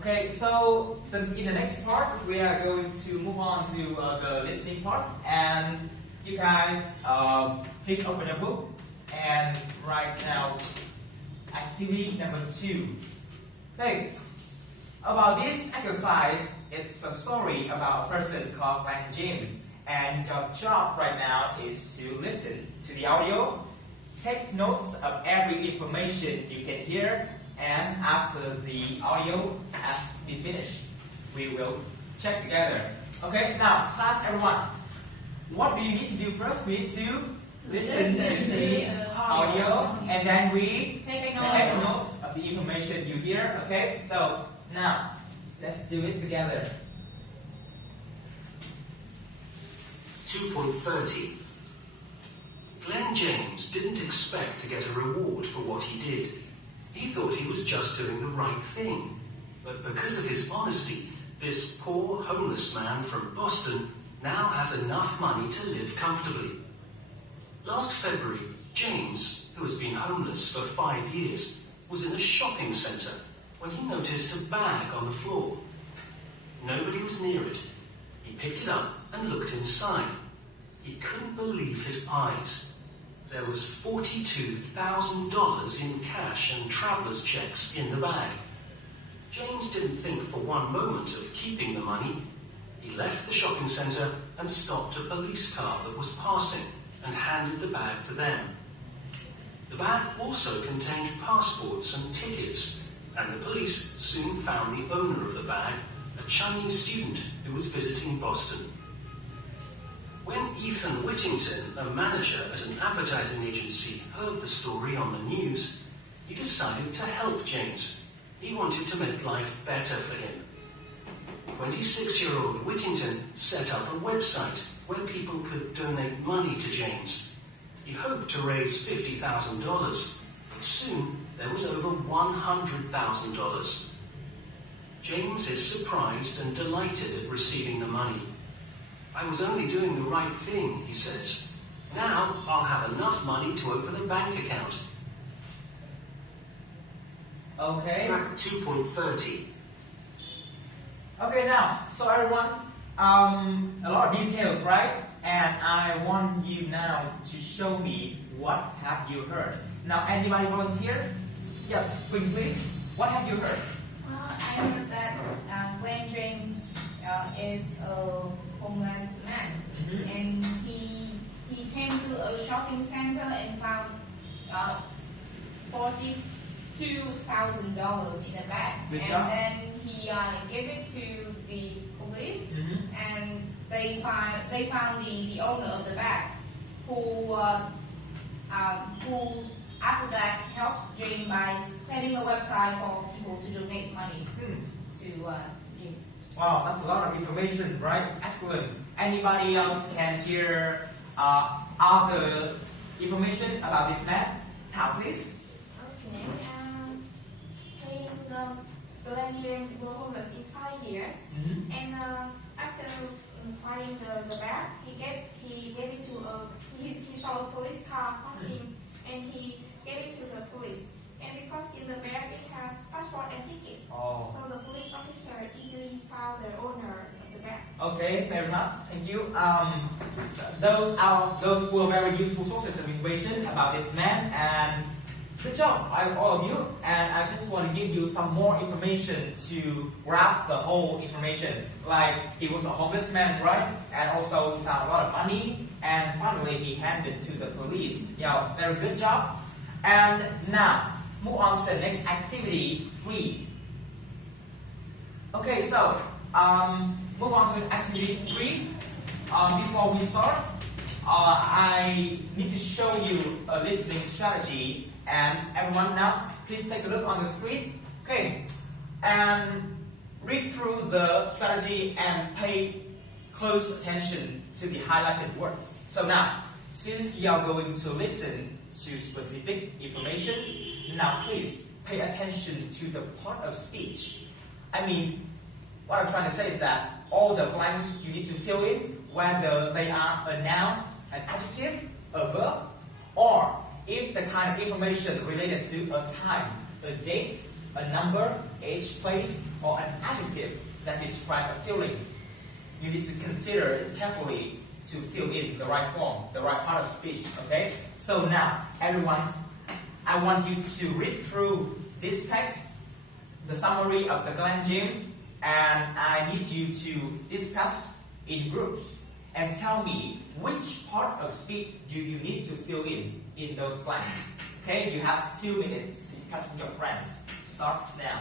Okay, so in the next part, we are going to move on to the listening part, and you guys please open your book and write now activity number 2. Okay, about this exercise, it's a story about a person called James, and your job right now is to listen to the audio, take notes of every information you can hear, and after the audio has been finished, we will check together. Okay, now class everyone, what do you need to do first? We need to listen to the audio, and then we take notes of the information you hear. Okay, so now let's do it together. 2.30. Glenn James didn't expect to get a reward for what he did. He thought he was just doing the right thing. But because of his honesty, this poor homeless man from Boston now has enough money to live comfortably. Last February, James, who has been homeless for 5 years, was in a shopping centre when he noticed a bag on the floor. Nobody was near it. He picked it up and looked inside. He couldn't believe his eyes. There was $42,000 in cash and traveller's checks in the bag. James didn't think for one moment of keeping the money. He left the shopping centre and stopped a police car that was passing and handed the bag to them. The bag also contained passports and tickets, and the police soon found the owner of the bag, a Chinese student who was visiting Boston. When Ethan Whittington, a manager at an advertising agency, heard the story on the news, he decided to help James. He wanted to make life better for him. 26-year-old Whittington set up a website where people could donate money to James. He hoped to raise $50,000, but soon there was over $100,000. James is surprised and delighted at receiving the money. I was only doing the right thing, he says. Now I'll have enough money to open a bank account. Okay. Track 2.30. Okay, now, so everyone, a lot of details, right? And I want you now to show me what have you heard. Now, anybody volunteer? Yes, Queen, please. What have you heard? Well, I heard that Glenn James is a homeless man, and he came to a shopping center and found $42,000 in a bag. Good and job. Then he gave it to the police, and they found the owner of the bag, who after that helped James by setting a website for people to donate money to James. Wow, that's a lot of information, right? Excellent. Anybody else can hear other information about this man? Thảo, please. Okay. Glenn James was homeless in 5 years, and after finding the bag, he gave it to he saw a police car passing, and he gave it to the police. And because in the bag it has passport and tickets, so the police officer easily found the owner of the bag. Okay, very much. Thank you. Those were very useful sources of information about this man, and good job by all of you. And I just want to give you some more information to grab the whole information. Like, he was a homeless man, right? And also he found a lot of money, and finally he handed to the police. Yeah, very good job. And now move on to the next activity 3. Okay, so move on to activity 3. Before we start, I need to show you a listening strategy. And everyone now, please take a look on the screen. Okay, and read through the strategy and pay close attention to the highlighted words. So now, since you are going to listen to specific information, now please pay attention to the part of speech. I mean, what I'm trying to say is that all the blanks you need to fill in, whether they are a noun, an adjective, a verb, or if the kind of information related to a time, a date, a number, age, place, or an adjective that describe a feeling. You need to consider it carefully to fill in the right form, the right part of speech, okay? So now, everyone, I want you to read through this text, the summary of the Glenn James, and I need you to discuss in groups and tell me which part of speech do you need to fill in those blanks. Okay, you have 2 minutes to discuss with your friends. Starts now.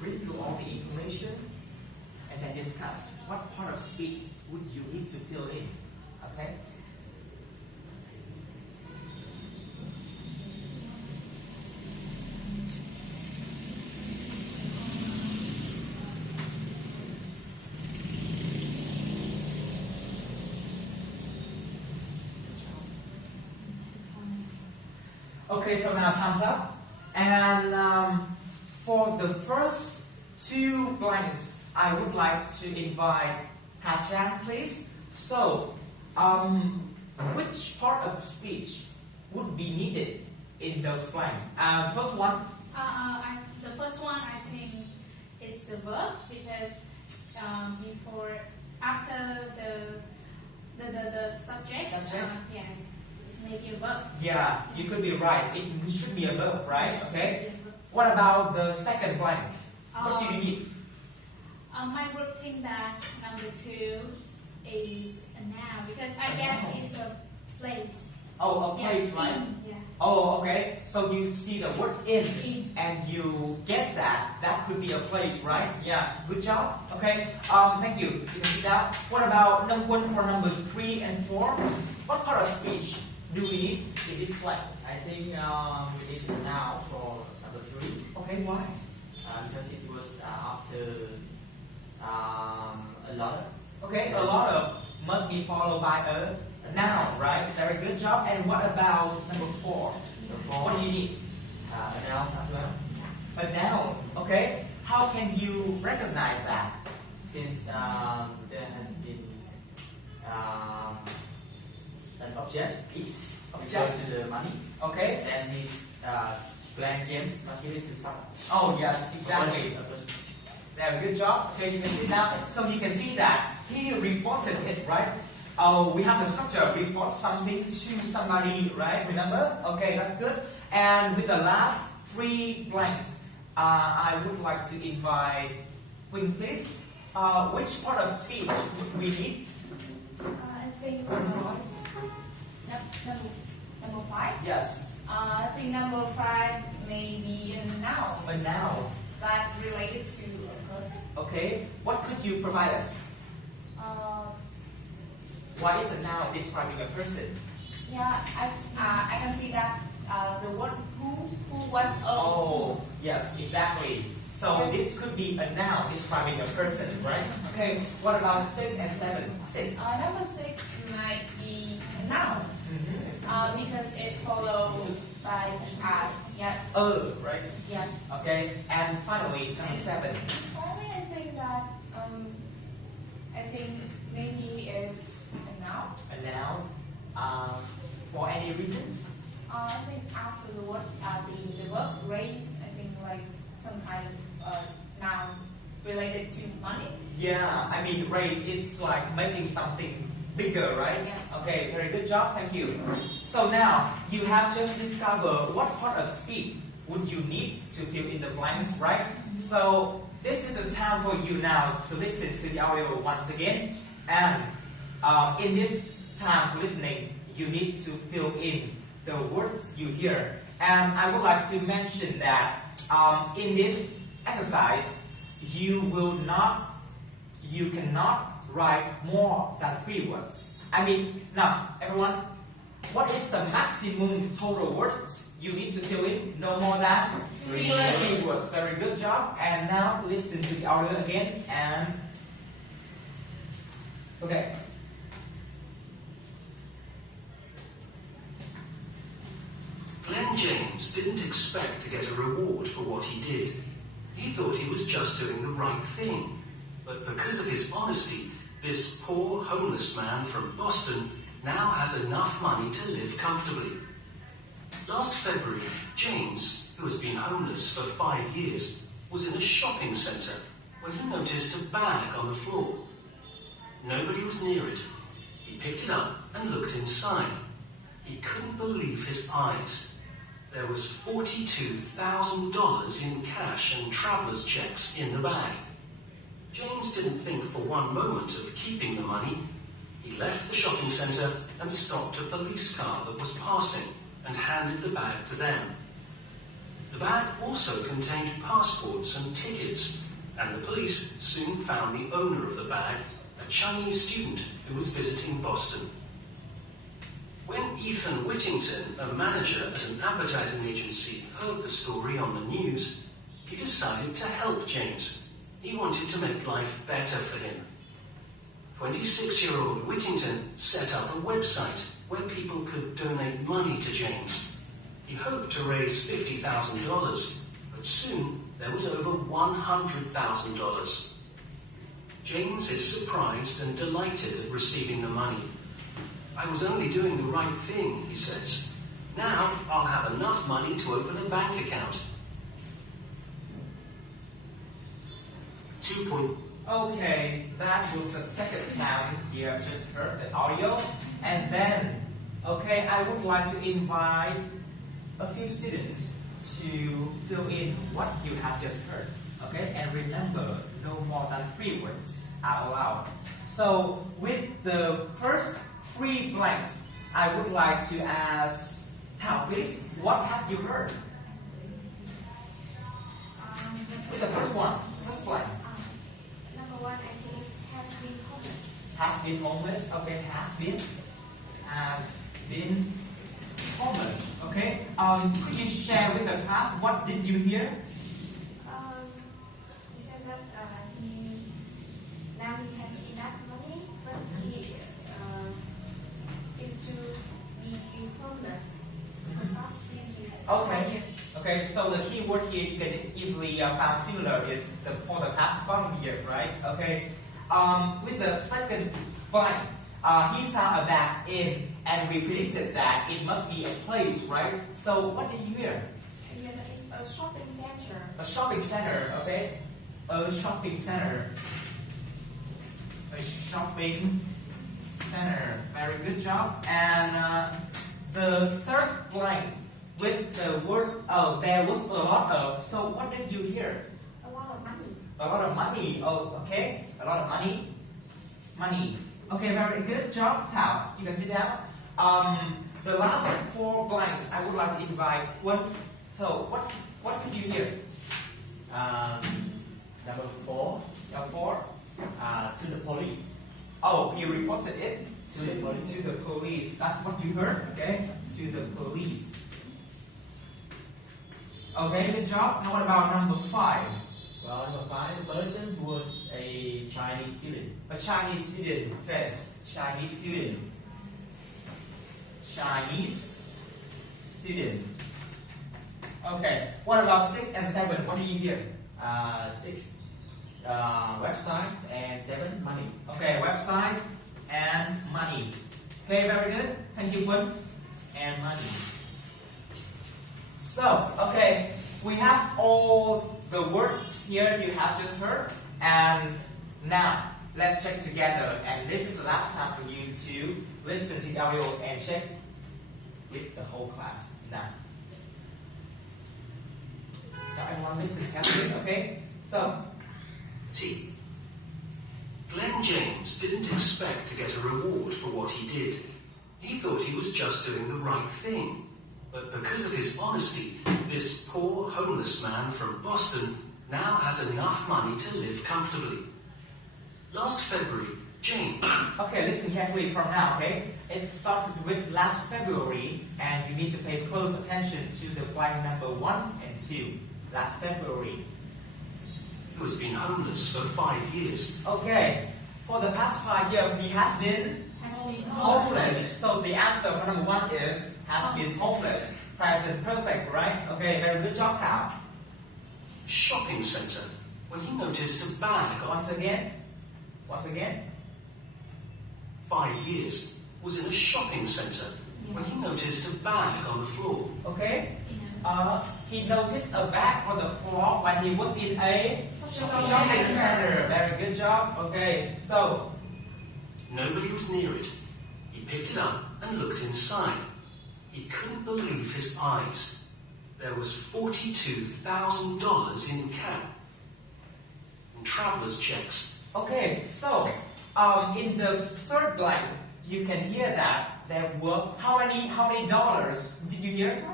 Read through all the information and then discuss what part of speech would you need to fill in. Okay? Okay, so now time's up. And for the first 2 blanks, I would like to invite Ha Chang, please. So, which part of speech would be needed in those blanks? First one. The first one I think is the verb, because after the subject. Yes, it's maybe a verb. Yeah, you could be right. It should be a verb, right? Yes. Okay. What about the second blank? What do you need? My group think that number 2 is a noun, because I guess it's a place. Oh, a place, Yes, right? yeah. Oh, okay. So you see the word in, In. and you guess that could be a place, right? Yeah. Good job. Okay. Thank you. You can sit down. What about number 1 for number 3 and 4? What part of speech do we need in this blank? I think we need a noun for number 3. Okay. Why? Because it was after a lot. Okay. A lot of must be followed by a noun, right? Very good job. And what about number 4? What do you need? A noun as well. A noun. Okay. How can you recognize that? Since there has been an object, it refer to the money, Okay. and the Glenn James must give it to someone. Oh yes, exactly. Very good job. Okay, you can see that. So you can see that he reported it, right? Oh, we have the structure. Report something to somebody, right? Remember? Okay, that's good. And with the last 3 blanks, I would like to invite Queen, please. Which part of speech would we need? I think Number 5? number 5. Yes, I think number 5 may be a noun, a noun. but related to a person. Okay, what could you provide us? Why is a noun describing a person? Yeah, I can see that the word who was a. Oh, yes, exactly. So Yes. this could be a noun describing a person, right? Okay, what about 6 and 7? 6. Number 6 might be a noun Mm-hmm. because it followed by I. Yeah. Right? Yes. Okay, and finally, number 7. Finally, I think maybe it's a noun. A noun. For any reasons? I think after the word, the verb raise, I think like some kind of nouns related to money. Yeah, I mean, raise, it's like making something bigger, right? Yes. Okay, very good job, thank you. So now, you have just discovered what part of speech would you need to fill in the blanks, right? So, this is a time for you now to listen to the audio once again. And in this time for listening, you need to fill in the words you hear. And I would like to mention that in this exercise, you cannot write more than 3 words. I mean, now, everyone, what is the maximum total words you need to fill in? No more than 3 words. Very good job. And now listen to the audio again and okay. Glenn James didn't expect to get a reward for what he did. He thought he was just doing the right thing. But because of his honesty, this poor homeless man from Boston now has enough money to live comfortably. Last February, James, who has been homeless for 5 years, was in a shopping centre when he noticed a bag on the floor. Nobody was near it. He picked it up and looked inside. He couldn't believe his eyes. There was $42,000 in cash and traveller's checks in the bag. James didn't think for one moment of keeping the money. He left the shopping centre and stopped a police car that was passing and handed the bag to them. The bag also contained passports and tickets, and the police soon found the owner of the bag, a Chinese student who was visiting Boston. When Ethan Whittington, a manager at an advertising agency, heard the story on the news, he decided to help James. He wanted to make life better for him. 26-year-old Whittington set up a website where people could donate money to James. He hoped to raise $50,000, but soon there was over $100,000. James is surprised and delighted at receiving the money. I was only doing the right thing, he says. Now I'll have enough money to open a bank account. 2. Okay, that was the second time you have just heard the audio. And then, okay, I would like to invite a few students to fill in what you have just heard. Okay, and remember, no more than 3 words are allowed. So, with the first 3 blanks, I would like to ask Thảo, please, what have you heard? With the first one, first blank. Number 1, I think, is has been homeless. Has been homeless. Okay, has been homeless. Okay. Could you share with the class what did you hear? He says that he has enough money, but he to be homeless for the past few years. Okay. Okay. So the key word here you can easily find similar is for the past 5 years, right? Okay. With the second blank, he found a bag in, and we predicted that it must be a place, right? So what did you hear? Yeah, that is a shopping center. A shopping center, okay? A shopping center. A shopping center. Very good job. And the third blank with the word, oh, there was a lot of. So what did you hear? A lot of money. A lot of money. Oh, okay. A lot of money. Money. Okay, very good job, Thảo. You can sit down. The last 4 blanks, I would like to invite one. So what could you hear? Number 4. Number 4. To the police. Oh, you reported it To the police. To the police. That's what you heard, okay? To the police. Okay, good job. Now what about number 5? Well, number 5, the person was a Chinese student. A Chinese student. Okay, Chinese student. Chinese student. Okay, what about 6 and 7? What do you hear? 6, website, and 7, money. Okay, website and money. Okay, very good. Thank you, Quân. And money. So, okay, we have all the words here you have just heard. And now, let's check together. And this is the last time for you to listen to the audio and check with the whole class. Now everyone listen carefully, okay? So, T. Glenn James didn't expect to get a reward for what he did. He thought he was just doing the right thing. But because of his honesty, this poor homeless man from Boston now has enough money to live comfortably. Last February, James... okay, listen carefully from now, okay? It starts with last February, and you need to pay close attention to the blank number 1 and 2. Last February. who has been homeless for 5 years. Okay, for the past 5 years, he has been homeless. So the answer for number 1 is has been homeless. present perfect, right? Okay, very good job, Thảo. Shopping centre, when he noticed a bag on Once again. 5 years, was in a shopping centre when he noticed a bag on the floor. Okay. Yeah. He noticed a bag on the floor when he was in a shopping center. Very good job. Okay, so Nobody was near it. He picked it up and looked inside. He couldn't believe his eyes. There was $42,000 in cash and traveller's checks. okay, so in the third blank, you can hear that there were how many dollars? Did you hear?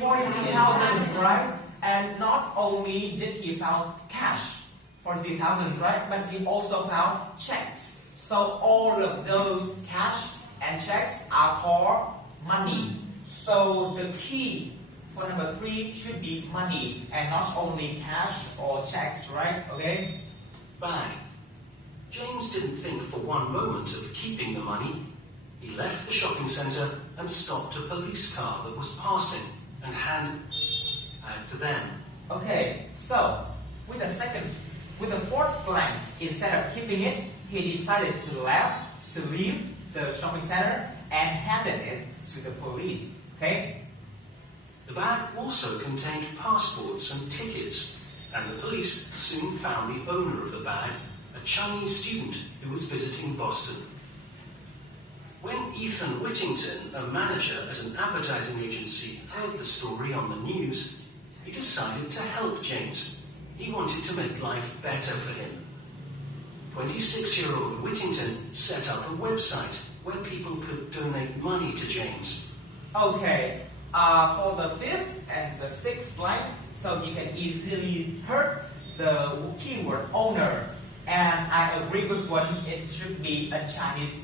42,000, right? And not only did he found cash, 42,000, right? But he also found checks. So all of those cash and checks are called money. So the key for number 3 should be money and not only cash or checks, right? Okay? Bag. James didn't think for one moment of keeping the money. He left the shopping centre and stopped a police car that was passing and handed it to them. Okay, so with the fourth blank, instead of keeping it, he decided to leave the shopping center and handed it to the police. Okay? The bag also contained passports and tickets, and the police soon found the owner of the bag, a Chinese student who was visiting Boston. When Ethan Whittington, a manager at an advertising agency, heard the story on the news, he decided to help James. He wanted to make life better for him. 26-year-old Whittington set up a website where people could donate money to James. Okay, for the fifth and the sixth blank, so you can easily heard the keyword owner. And I agree with one, it should be a Chinese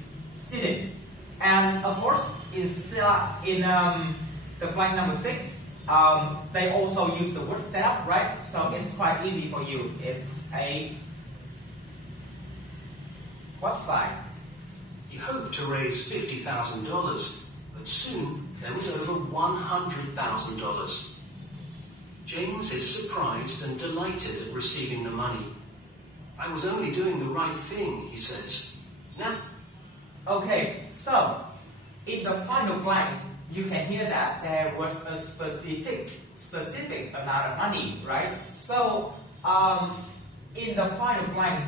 student. And of course, in the blank number 6, they also use the word setup, right? So it's quite easy for you. It's a website. He hoped to raise $50,000, but soon there was over $100,000. James is surprised and delighted at receiving the money. I was only doing the right thing, he says. Now, okay, so in the final blank, you can hear that there was a specific amount of money, right? So in the final blank,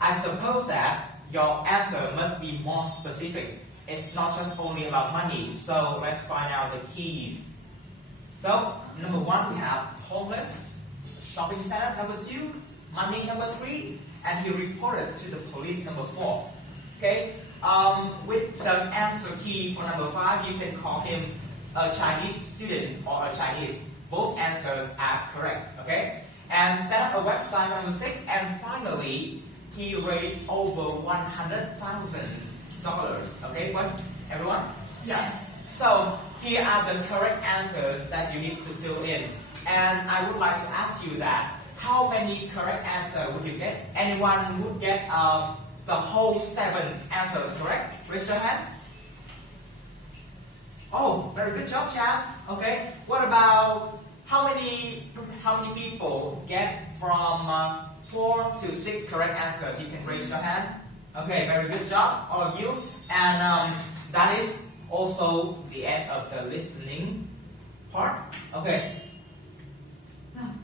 I suppose that your answer must be more specific. It's not just only about money. So let's find out the keys. So number 1, we have homeless, shopping center number 2, money number 3, and he reported to the police number 4. Okay. With the answer key for number 5, you can call him a Chinese student or a Chinese. Both answers are correct. Okay. And set up a website number 6, and finally he raised over $100,000. Okay, what everyone? Yes. So here are the correct answers that you need to fill in. And I would like to ask you that how many correct answers would you get? Anyone would get the whole 7 answers correct? Raise your hand. Oh, very good job, Chaz. Okay. What about how many people get from 4 to 6 correct answers? You can raise your hand. Okay, very good job, all of you. And that is also the end of the listening part. Okay.